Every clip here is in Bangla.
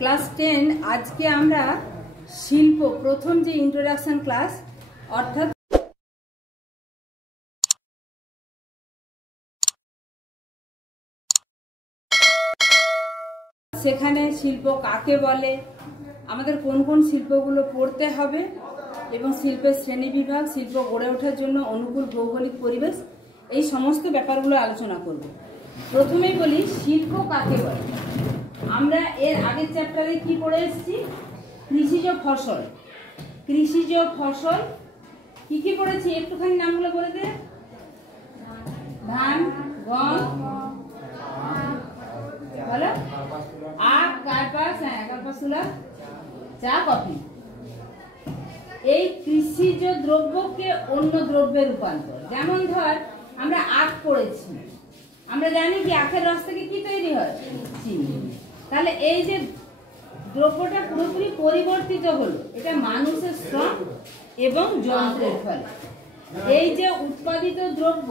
ক্লাস 10 আজকে আমরা শিল্প প্রথম যে ইন্ট্রোডাকশন ক্লাস অর্থাৎ সেখানে শিল্প কাকে বলে, আমাদের কোন কোন শিল্পগুলো পড়তে হবে এবং শিল্পের শ্রেণীবিভাগ, শিল্প গড়ে ওঠার জন্য অনুকূল ভৌগোলিক পরিবেশ, এই সমস্ত ব্যাপারগুলো আলোচনা করব। প্রথমেই বলি শিল্প কাকে বলে। আমরা এর আগের চ্যাপ্টারে কি পড়ে এসেছি? কৃষিজ ফসল। কৃষিজ ফসল কি কি পড়েছি একটুখানি নামগুলো বলে দে। ধান, গম, বলো, আখ, কার্পাস, কার্পাসুলা, চা, কফি। এই কৃষিজ দ্রব্যকে অন্য দ্রব্যে রূপান্তর। যেমন ধর আমরা আখ পড়েছি, আমরা জানি কি আখের রস থেকে কি তৈরি হয়? চিনি। তাহলে এই যে দ্রব্যটা পুরোপুরি পরিবর্তিত হলো, এটা মানুষের শ্রম এবং যন্ত্রের ফলে। এই যে উৎপাদিত দ্রব্য,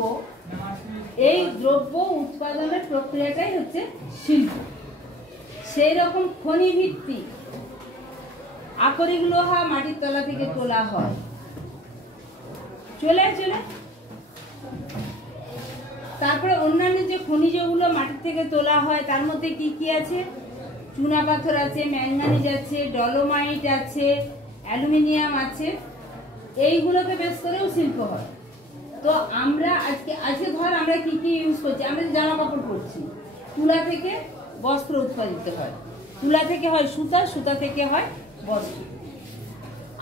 এই দ্রব্য উৎপাদনের প্রক্রিয়াটাই হচ্ছে শিল্প। সেই রকম খনি ভিত্তিক আকরিক লোহা মাটির তলা থেকে তোলা হয়। চলে তারপরে অন্যান্য যে খনিজগুলো মাটি থেকে তোলা হয় তার মধ্যে কি কি আছে? চুনা পাথর আছে, ম্যাঙ্গানিজ আছে, ডলোমাইট আছে, অ্যালুমিনিয়াম আছে। এইগুলোকে বেস করেও শিল্প হয়। তো আমরা আজকে ধর আমরা কি কি ইউজ করছি? আমরা জামা কাপড় পরছি, তুলা থেকে বস্ত্র উৎপাদিত হয়, তুলা থেকে হয় সুতা, সুতা থেকে হয় বস্ত্র।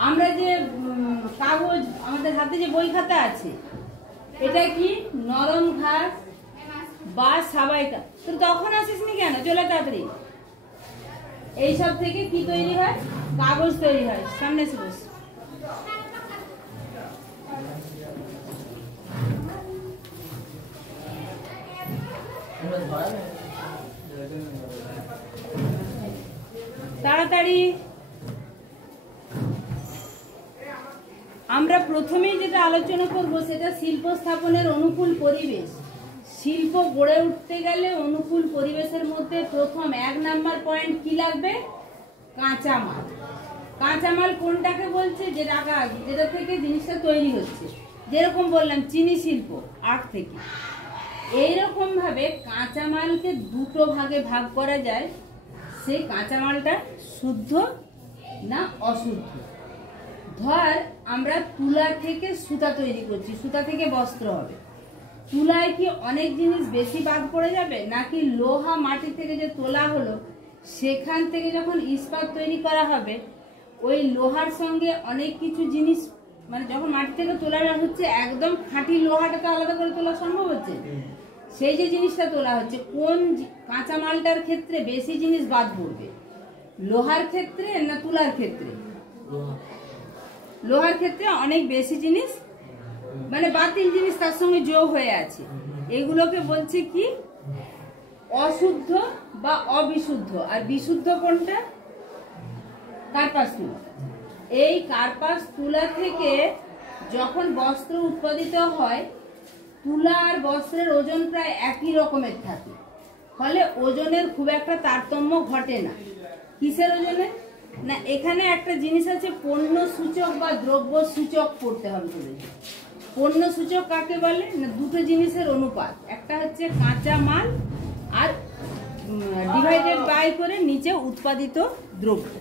আমরা যে কাগজ, আমাদের হাতে যে বই খাতা আছে, এটা কি নরম ঘাস বা সাবাইকা। তো তখন আসিসনি কেন? চলে তাড়াতাড়ি। এইসব থেকে কি তৈরি হয়? কাগজ তৈরি হয়। সামনে এসে বস। তাড়াতাড়ি। আমরা প্রথমেই যেটা আলোচনা করব সেটা শিল্প স্থাপনের অনুকূল পরিবেশ। শিল্প গড়ে উঠতে গেলে অনুকূল পরিবেশের মধ্যে প্রথম 1 নাম্বার পয়েন্ট কি লাগবে? কাঁচামাল। কাঁচামাল কোনটাকে বলছে? যেটা থেকে জিনিসটা তৈরি হচ্ছে। যেরকম বললাম চিনি শিল্প, আখ থেকে। এইরকম ভাবে কাঁচামালকে দুটো ভাগে ভাগ করা যায়। সেই কাঁচামালটা শুদ্ধ না অশুদ্ধ। ধর আমরা তুলা থেকে সুতা তৈরি করছি, সুতা থেকে বস্ত্র হবে। তুলায় কি অনেক জিনিস বেশি বাদ পড়ে যাবে, নাকি লোহা মাটি থেকে যে তোলা হলো সেখান থেকে যখন ইস্পাত তৈরি করা হবে, ওই লোহার সঙ্গে অনেক কিছু জিনিস, মানে যখন মাটি থেকে তোলা হচ্ছে একদম খাঁটি লোহাটা তো আলাদা করে তোলা সম্ভব হচ্ছে? সেই যে জিনিসটা তোলা হচ্ছে, কোন কাঁচামালটার ক্ষেত্রে বেশি জিনিস বাদ পড়বে? লোহার ক্ষেত্রে না তুলার ক্ষেত্রে? লোহার ক্ষেত্রে অনেক বেশি জিনিস, মানে বাতিল জিনিস তার সঙ্গে যোগ হয়ে আছে। এগুলোকে বলছে কি? অশুদ্ধ বা অবিশুদ্ধ। আর বিশুদ্ধ কোনটা? কার্পাস তুলা। এই কার্পাস তুলা থেকে যখন বস্ত্র উৎপাদিত হয়, তুলা আর বস্ত্রের ওজন প্রায় একই রকমের থাকে, ফলে ওজনের খুব একটা তারতম্য ঘটে না। কিসের ওজনে? না, এখানে একটা জিনিস আছে পণ্য সূচক বা দ্রব্য সূচক পড়তে হবে। পণ্য সূচক কাকে বলে? না, দুটো জিনিসের অনুপাত। একটা হচ্ছে কাঁচা মাল আর ডিভাইডেড বাই করে নিচে উৎপাদিত দ্রব্য,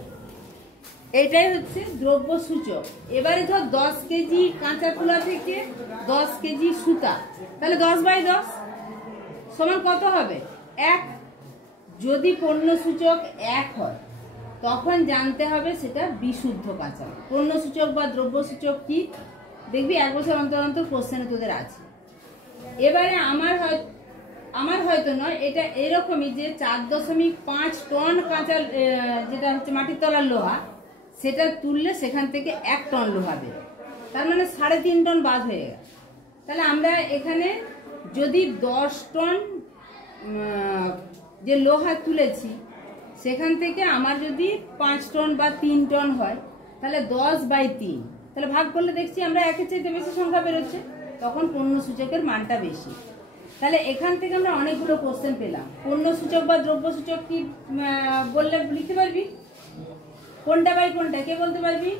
এটাই হচ্ছে দ্রব্য সূচক। এবারে ধর 10 কেজি কাঁচা তুলা থেকে 10 কেজি সুতা, তাহলে 10/10 সমান কত হবে? 1। যদি পণ্য সূচক 1 হয় তখন জানতে হবে সেটা বিশুদ্ধ কাঁচামাল। পণ্য সূচক বা দ্রব্য সূচক কি? দেখবি 1 বছর অন্তর অন্তর কোশ্চেনে তোদের আছে। এবারে আমার হয়তো নয়, এটা এরকমই যে 4.5 টন কাঁচা, যেটা হচ্ছে মাটির তলার লোহা, সেটা তুললে সেখান থেকে 1 টন লোহা বেরোয়। তার মানে 3.5 টন বাদ হয়ে গেল। তাহলে আমরা এখানে যদি 10 টন যে লোহা তুলেছি, সেখান থেকে আমার যদি 5 টন বা 3 টন হয়, তাহলে 10/3, তাহলে ভাগ করলে দেখছি আমরা 1-এর চাইতে বেশি সংখ্যা বেরোচ্ছে। তখন পণ্য সূচকের মানটা বেশি। তাহলে এখান থেকে আমরা অনেকগুলো কোশ্চেন পেলাম। পণ্য সূচক বা দ্রব্য সূচক কি বললে লিখতে পারবি? কোনটা বাই কোনটা কে বলতে পারবি?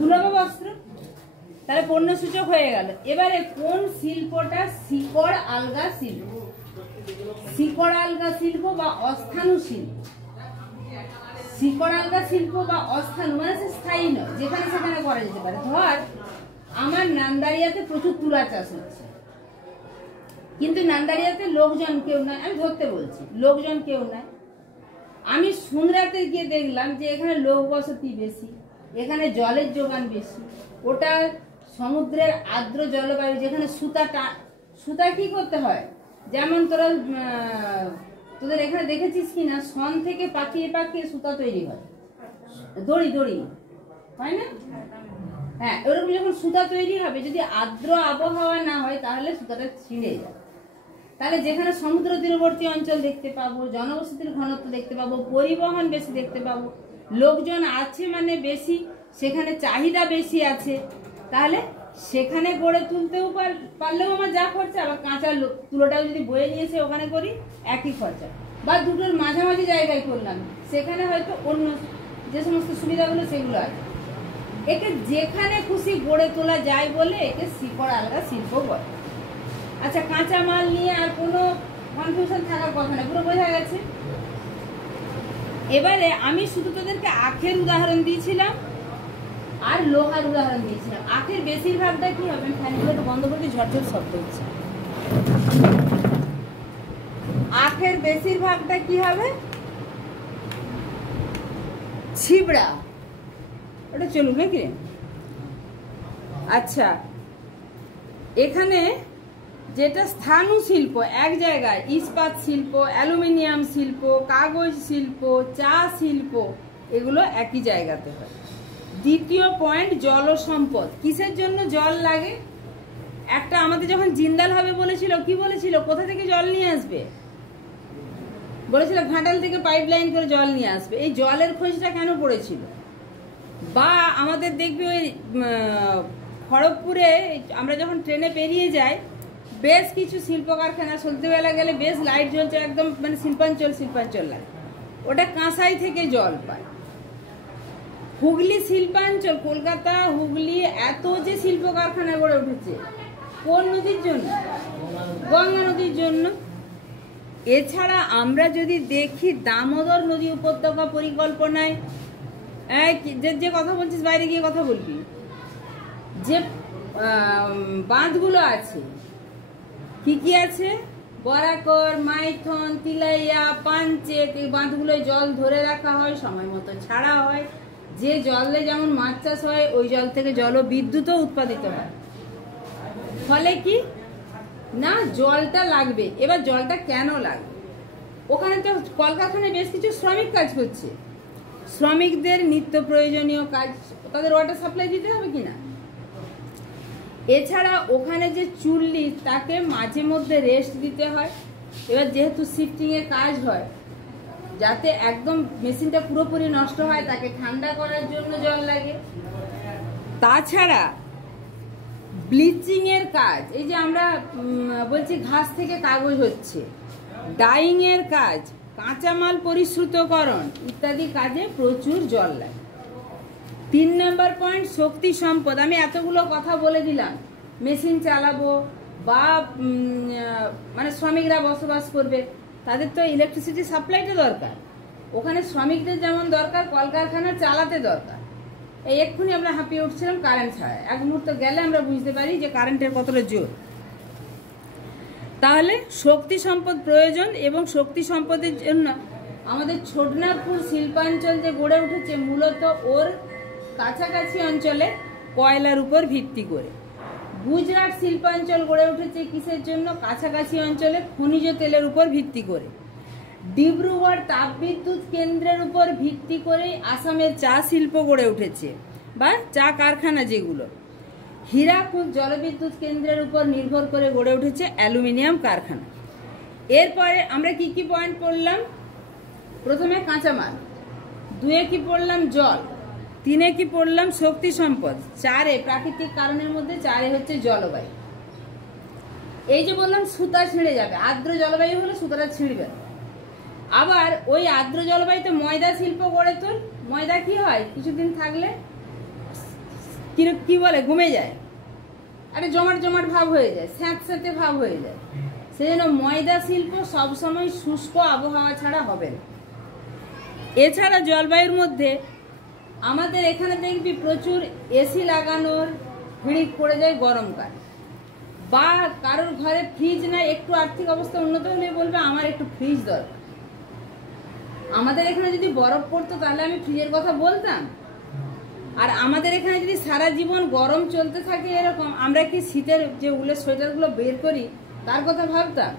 তুলাবাই বস্ত্র। তাহলে পণ্য সূচক হয়ে গেল। এবারে কোন শিল্পটা শিকড় আলগা শিল্প? শিকড় আলগা শিল্প বা অস্থানু শিল্প। শিকড় আলগা শিল্প বা অস্থানু মানে স্থায়ী নয়, যেখানে সেখানে করা যেতে পারে। ধর আমার নান্দারিয়াতে প্রচুর তুলা চাষ হচ্ছে, কিন্তু নান্দারিয়াতে লোকজন কেউ নাই, আমি ধরতে বলছি, লোকজন কেউ নাই। আমি সুন্দরাতে গিয়ে দেখলাম যে এখানে লোক বসতি বেশি, এখানে জলের যোগান বেশি, ওটা সমুদ্রের আর্দ্র জলবায়ু, যেখানে সুতা কি করতে হয়, যেমন তোদের এখানে দেখেছিস কিনা সন থেকে পাকিয়ে পাকিয়ে সুতা তৈরি হয়, দড়ি দড়ি হয় না? হ্যাঁ, ওরকম যখন সুতা তৈরি হবে, যদি আর্দ্র আবহাওয়া না হয় তাহলে সুতাটা ছিঁড়ে যায়। তাহলে যেখানে সমুদ্র তীরবর্তী অঞ্চল দেখতে পাবো, জনবসতির ঘনত্ব দেখতে পাবো, পরিবহন বেশি দেখতে পাবো, লোকজন আছে মানে বেশি, সেখানে চাহিদা বেশি আছে, তাহলে সেখানে গড়ে তুলতেও পারলেও আমার যা খরচা, আবার কাঁচা তুলোটাও যদি বয়ে নিয়েছে ওখানে করি একই খরচা, বা দুটোর মাঝামাঝি জায়গায় করলাম, সেখানে হয়তো অন্য যে সমস্ত সুবিধাগুলো সেগুলো আছে। একে যেখানে খুশি গড়ে তোলা যায় বলে একে শিকড় আলগা শিল্প বলে। আচ্ছা, কাঁচা মাল নিয়ে আর কোনো কনফিউশন থাকার কথা না, পুরো বোঝা গেছে। এবারে আমি শুধু তোদেরকে আখের উদাহরণ দিয়েছিলাম আর লোহার উদাহরণ দিয়েছিলাম। আখের বেশিরভাগটা কি হবে, ফ্যানগুলো তো বন্ধ করে ঝরঝর শব্দ হচ্ছে, আখের বেশিরভাগটা কি হবে, ছিবড়া, ওটা চলুক নাকি? আচ্ছা, এখানে যেটা স্থানু শিল্প, এক জায়গায় ইস্পাত শিল্প, অ্যালুমিনিয়াম শিল্প, কাগজ শিল্প, চা শিল্প, এগুলো একই জায়গাতে হয়। দ্বিতীয় পয়েন্ট, জল সম্পদ। কিসের জন্য জল লাগে? একটা আমাদের যখন জিন্দাল হবে বলেছিল, কি বলেছিল, কোথা থেকে জল নিয়ে আসবে বলেছিল, ঘাটাল থেকে পাইপ লাইন করে জল নিয়ে আসবে। এই জলের খোঁজটা কেন পড়েছিল? বা আমাদের দেখবি ওই খড়গপুরে আমরা যখন ট্রেনে পেরিয়ে যাই, বেশ কিছু শিল্প কারখানা, সন্ধ্যেবেলা গেলে বেশ লাইট জ্বলছে, একদম মানে শিল্পাঞ্চল শিল্পাঞ্চল লাগে, ওটা কাঁসাই থেকে জল পায়। হুগলি শিল্পাঞ্চল, কলকাতা হুগলি এত যে শিল্প কারখানা গড়ে উঠেছে কোন নদীর জন্য? গঙ্গা নদীর জন্য। এছাড়া আমরা যদি দেখি দামোদর নদী উপত্যকা পরিকল্পনায়, যে কথা বলছিস বাইরে গিয়ে কথা বলবি, যে বাঁধগুলো আছে, কি কি আছে, বরাকর, মাইথন, তিলাইয়া, পাঞ্চেত, এই বাঁধগুলোয় জল ধরে রাখা হয়, সময় মতো ছাড়া হয়। যে জলে যেমন মাছ চাষ হয়, ওই জল থেকে জলবিদ্যুৎও উৎপাদিত হয়। ফলে কি না, জলটা লাগবে। এবার জলটা কেন লাগবে? ওখানে তো কলকারখানায় বেশ কিছু শ্রমিক কাজ করছে, শ্রমিকদের নিত্য প্রয়োজনীয় কাজ, তাদের ওয়াটার সাপ্লাই দিতে হবে কিনা। এছাড়া ওখানে যে চুল্লি, তাকে মাঝে মধ্যে রেস্ট দিতে হয়। এবার যেহেতু শিফটিং এর কাজ হয়, যাতে একদম মেশিনটা পুরোপুরি নষ্ট হয়, তাকে ঠান্ডা করার জন্য জল লাগে। তাছাড়া ব্লিচিং এর কাজ, এই যে আমরা বলছি ঘাস থেকে কাগজ হচ্ছে, ডাইং এর কাজ, কাঁচামাল পরিশ্রুতকরণ ইত্যাদি কাজে প্রচুর জল লাগে। 3 নম্বর পয়েন্ট, শক্তি সম্পদ। আমি এতগুলো কথা বলে দিলাম, মেশিন চালাবো বা মানে শ্রমিকরা বসবাস করবে, তাদের তো ইলেকট্রিসিটি সাপ্লাইটা দরকার। ওখানে শ্রমিকদের যেমন দরকার, কলকারখানা চালাতে দরকার। এই এক্ষুনি আমরা হাঁপিয়ে উঠছিলাম কারেন্ট ছাড়া, এক মুহূর্ত গেলে আমরা বুঝতে পারি যে কারেন্টের কতটা জোর। তাহলে শক্তি সম্পদ প্রয়োজন, এবং শক্তি সম্পদের জন্য আমাদের ছোটনাগপুর শিল্পাঞ্চল যে গড়ে উঠেছে, মূলত ওর কাছাকাছি অঞ্চলে কয়লার উপর ভিত্তি করে। গুজরাট শিল্পাঞ্চল গড়ে উঠেছে কিসের জন্য? কাছাকাছি অঞ্চলে খনিজ তেলের উপর ভিত্তি করে। ডিব্রুগড় তাপবিদ্যুৎ কেন্দ্রের উপর ভিত্তি করেই আসামের চা শিল্প গড়ে উঠেছে, বা চা কারখানা যেগুলো। হীরাকুদ জলবিদ্যুৎ কেন্দ্রের উপর নির্ভর করে গড়ে উঠেছে অ্যালুমিনিয়াম কারখানা। এরপরে আমরা কি কি পয়েন্ট পড়লাম? প্রথমে কাঁচামাল, 2 কি পড়লাম? জল, তিনে কি পড়লাম? শক্তি সম্পদ। চারে প্রাকৃতিক কারণের মধ্যে চারে হচ্ছে জলবায়ু। এই যে বললাম সুতা ছিঁড়ে যাবে, আর্দ্র জলবায়ু হলে সুতাটা ছিঁড়বে। আবার ওই আর্দ্র জলবায়ুতে ময়দা শিল্প গড়ে তোল। ময়দা কি হয়, কিছুদিন থাকলে কি বলে ঘুমে যায়, আরে জমাট জমাট ভাব হয়ে যায়, স্যাঁতস্যাঁতে ভাব হয়ে যায়। সেজন্য ময়দা শিল্প সবসময় শুষ্ক আবহাওয়া ছাড়া হবে না। এছাড়া জলবায়ুর মধ্যে আমাদের এখানে দেখবি প্রচুর এসি লাগানোর হিড়িক পড়ে যায় গরমকাল, বা কারোর ঘরে ফ্রিজ নাই, একটু আর্থিক অবস্থা উন্নত হলে বলবে আমার একটু ফ্রিজ দরকার। আমাদের এখানে যদি বরফ পড়তো তাহলে আমি ফ্রিজের কথা বলতাম? আর আমাদের এখানে যদি সারা জীবন গরম চলতে থাকে এরকম, আমরা কি শীতের যে উলের সোয়েটারগুলো বের করি তার কথা ভাবতাম?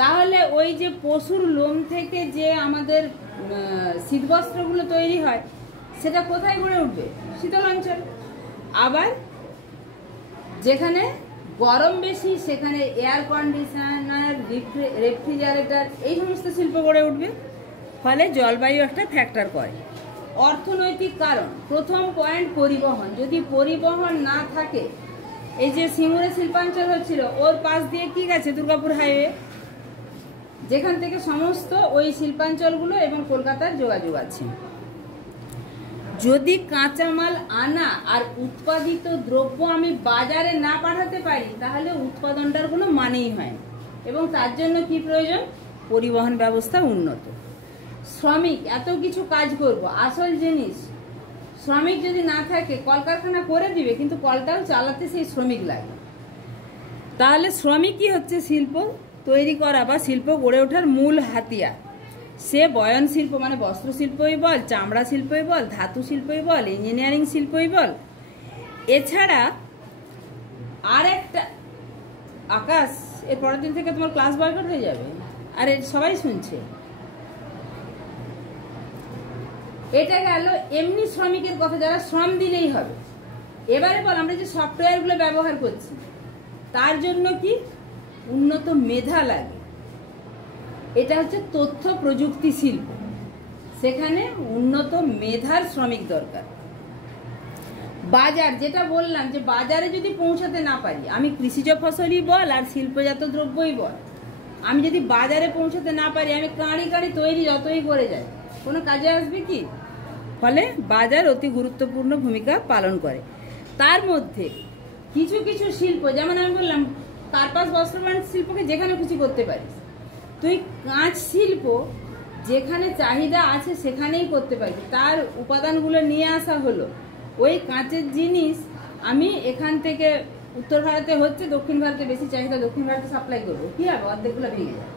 তাহলে ওই যে পশুর লোম থেকে যে আমাদের শীতবস্ত্রগুলো তৈরি হয় সেটা কোথায় গড়ে উঠবে? শীতল অঞ্চল। আবার যেখানে গরম বেশি সেখানে এয়ার কন্ডিশনার, রেফ্রিজারেটর, এই সমস্ত শিল্প গড়ে উঠবে। ফলে জলবায়ু একটা ফ্যাক্টর করে। অর্থনৈতিক কারণ, প্রথম পয়েন্ট পরিবহন। যদি পরিবহন না থাকে, এই যে সিঙ্গুরে শিল্পাঞ্চল হচ্ছিল ওর পাশ দিয়ে কি গেছে? দুর্গাপুর হাইওয়ে, যেখান থেকে সমস্ত ওই শিল্পাঞ্চলগুলো এবং কলকাতার যোগাযোগ আছে। যদি কাঁচামাল আনা আর উৎপাদিত দ্রব্য আমি বাজারে না পাঠাতে পারি তাহলে উৎপাদনটার কোনো মানেই হয় না। এবং তার জন্য কি প্রয়োজন? পরিবহন ব্যবস্থা উন্নত। শ্রমিক, এত কিছু কাজ করব, আসল জিনিস শ্রমিক যদি না থাকে, কলকারখানা করে দিবে কিন্তু কলটাও চালাতে সেই শ্রমিক লাগে। তাহলে শ্রমিকই হচ্ছে শিল্প তৈরি করা বা শিল্প গড়ে ওঠার মূল হাতিয়ার। সে বয়ন শিল্প মানে বস্ত্র শিল্পই বল, চামড়া শিল্পই বল, ধাতু শিল্পই বল, ইঞ্জিনিয়ারিং শিল্পই বল। এছাড়া আর একটা, আকাশ এর পরের দিন থেকে তোমার ক্লাস বয়কট হয়ে যাবে, আরে সবাই শুনছে। এটা গেল এমনি শ্রমিকের কথা, যারা শ্রম দিলেই হবে। এবারে বল, আমরা যে সফটওয়্যারগুলো ব্যবহার করছি তার জন্য কি উন্নত মেধা লাগে। এটা হচ্ছে তথ্য প্রযুক্তি শিল্প, সেখানে উন্নত মেধার শ্রমিক দরকার। বাজার, যেটা বললাম যে বাজারে যদি পৌঁছাতে না পারি, আমি কৃষিজ ফসলই বল আর শিল্পজাত দ্রব্যই বল, আমি যদি বাজারে পৌঁছাতে না পারি, আমি কাঁড়ি কাঁড়ি তৈরি যতই করে যাই, কোনো কাজে আসবে কি? ফলে বাজার অতি গুরুত্বপূর্ণ ভূমিকা পালন করে। তার মধ্যে কিছু কিছু শিল্প, যেমন আমি বললাম কার্পাস বস্ত্রবাণিজ্য শিল্পকে যেখানে খুশি করতে পারিস, তুই কাঁচ শিল্প যেখানে চাহিদা আছে সেখানেই করতে পারবি। তার উপাদানগুলো নিয়ে আসা হলো, ওই কাঁচের জিনিস আমি এখান থেকে উত্তর ভারতে হচ্ছে, দক্ষিণ ভারতে বেশি চাহিদা, দক্ষিণ ভারতে সাপ্লাই করবো, কি হবে? অর্ধেকগুলো ভেঙে যাবে।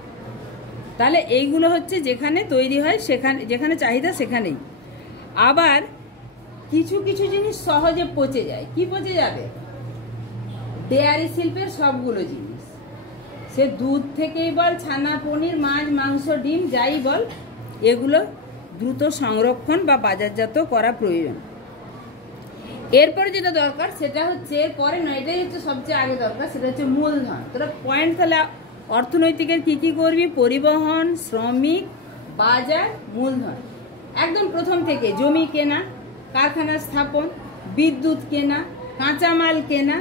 তাহলে এইগুলো হচ্ছে যেখানে তৈরি হয় সেখানে, যেখানে চাহিদা সেখানেই। আবার কিছু কিছু জিনিস সহজে পচে যায়। কি পচে যাবে? ডেয়ারি শিল্পের সবগুলো জিনিস, সে দুধ থেকেই বল, ছানা, পনির, মাছ, মাংস, ডিম, যাই বল, এগুলো দ্রুত সংরক্ষণ বা বাজারজাত করা প্রয়োজন। এরপরে যেটা দরকার সেটা হচ্ছে, এরপরে নয়, এটাই হচ্ছে সবচেয়ে আগে দরকার, সেটা হচ্ছে মূলধন। তোরা পয়েন্ট তাহলে অর্থনৈতিকের কি কি করবি? পরিবহন, শ্রমিক, বাজার, মূলধন। একদম প্রথম থেকে জমি কেনা, কারখানা স্থাপন, বিদ্যুৎ কেনা, কাঁচামাল কেনা,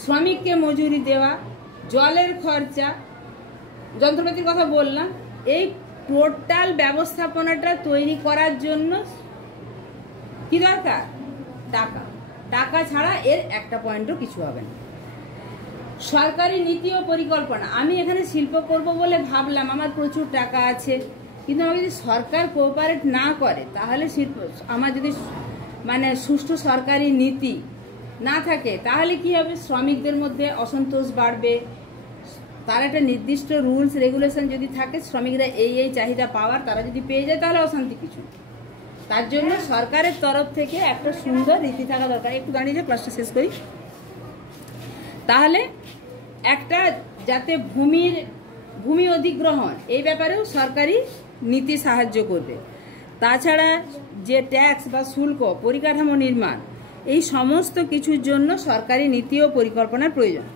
শ্রমিককে মজুরি দেওয়া, জলের খরচা, যন্ত্রপাতির কথা বললাম। এই টোটাল ব্যবস্থাপনাটা তৈরি করার জন্য কি দরকার? টাকা। টাকা ছাড়া এর একটা পয়েন্টও কিছু হবে না। সরকারি নীতি ও পরিকল্পনা, আমি এখানে শিল্প করব বলে ভাবলাম, আমার প্রচুর টাকা আছে, কিন্তু আমি যদি সরকার কোঅপারেট না করে তাহলে শিল্প, আমার যদি মানে সুষ্ঠু সরকারি নীতি না থাকে তাহলে কি হবে? শ্রমিকদের মধ্যে অসন্তোষ বাড়বে। তার একটা নির্দিষ্ট রুলস রেগুলেশন যদি থাকে, শ্রমিকরা এই এই চাহিদা পাওয়ার, তারা যদি পেয়ে যায় তাহলে অশান্তি কিছু। তার জন্য সরকারের তরফ থেকে একটা সুন্দর রীতি থাকা দরকার। একটু দাঁড়িয়ে যে ক্লাসটা শেষ করি। তাহলে একটা যাতে ভূমি অধিগ্রহণ, এই ব্যাপারেও সরকারি নীতি সাহায্য করবে। তাছাড়া যে ট্যাক্স বা শুল্ক, পরিকাঠামো নির্মাণ, এই সমস্ত কিছুর জন্য সরকারি নীতি ও পরিকল্পনার প্রয়োজন।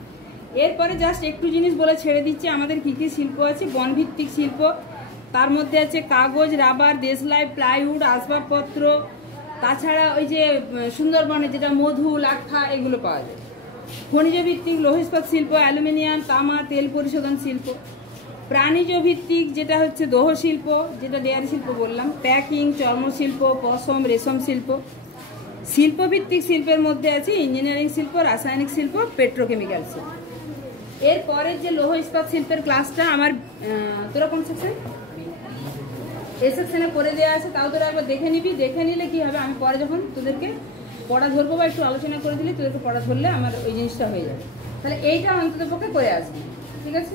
এরপরে জাস্ট একটু জিনিস বলে ছেড়ে দিচ্ছি, আমাদের কী কী শিল্প আছে। বনভিত্তিক শিল্প, তার মধ্যে আছে কাগজ, রাবার, দেশলাই, প্লাইউড, আসবাবপত্র, তাছাড়া ওই যে সুন্দরবনে যেটা মধু, লাক্ষা এগুলো পাওয়া যায়। খনিজ ভিত্তিক লৌহ ইস্পাত শিল্প, অ্যালুমিনিয়াম, তামা, তেল পরিশোধন শিল্প। প্রাণীজ ভিত্তিক যেটা হচ্ছে দোহ শিল্প, যেটা ডেয়ারি শিল্প বললাম, প্যাকিং, চর্মশিল্প, পশম, রেশম শিল্প। শিল্পভিত্তিক শিল্পের মধ্যে আছে ইঞ্জিনিয়ারিং শিল্প, রাসায়নিক শিল্প, পেট্রোকেমিক্যাল শিল্প। এরপরের যে লৌহ ইস্পাত শিল্পের ক্লাসটা আমার তোরা কোন সেকশন? এই সেকশনে করে দেওয়া আছে, তাও তোরা একবার দেখে নিবি। দেখে নিলে কি হবে, আমি পরে যখন তোদেরকে পড়া ধরবো বা একটু আলোচনা করে দিলে তোদেরকে পড়া ধরলে আমার ওই জিনিসটা হয়ে যাবে। তাহলে এইটা অন্তত পক্ষে করে আসবি, ঠিক আছে?